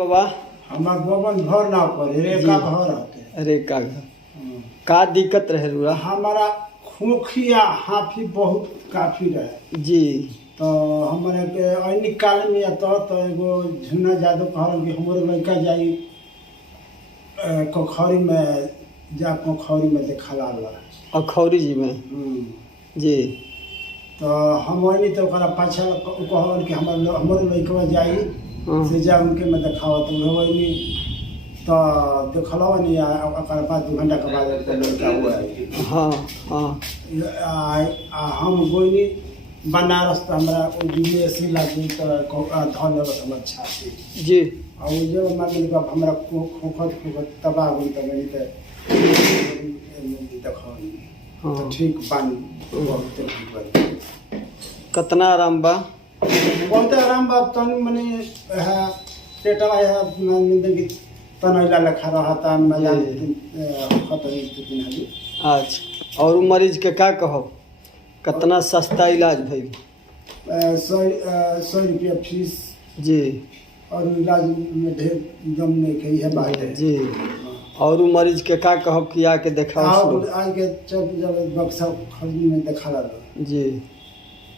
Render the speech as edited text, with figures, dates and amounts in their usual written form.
बाबा हमार गोबन घर ना पड़े रेखा घर हटे। अरे का दिक्कत रहे रुआ? हमारा खोखिया हाफी बहुत काफी रहे जी। तो हमारे के ऐनी काल में तो एगो झुना जादू कहल कि हमरो लड़का जाई कोखरी में जा कोखरी में देखला ला अखौरी जी में। जी। तो हम ऐनी तो ओकरा पाछा कहल कि हमरो लड़का जाई से जा उनके में देखावत तो ऐनी तो देखला नहीं ओकरा बाद 2 घंटा के बाद लड़का हुआ है। हाँ हाँ। हम गोइनी बनारस तो हमारा यूनिवर्सिटी लगी तो धन लगत हमर छाती जी। और जो मान लो हमरा खोखत तबाह हो तो मैंने देखो तो ठीक पानी बहुत ठीक बन कितना आराम बा? बहुत आराम बा तन मने है पेटवा है जिंदगी तनैला लखा रहता मजा खतरे स्थिति हली। अच्छा और मरीज के का कहो कितना सस्ता इलाज भइल? 100 रुपया फीस जी। और इलाज में ढेर दम नहीं कही है बात है जी। और मरीज के का कहब कि आके देखाओ आके जब बक्सा खरीदी में देखा ला जी।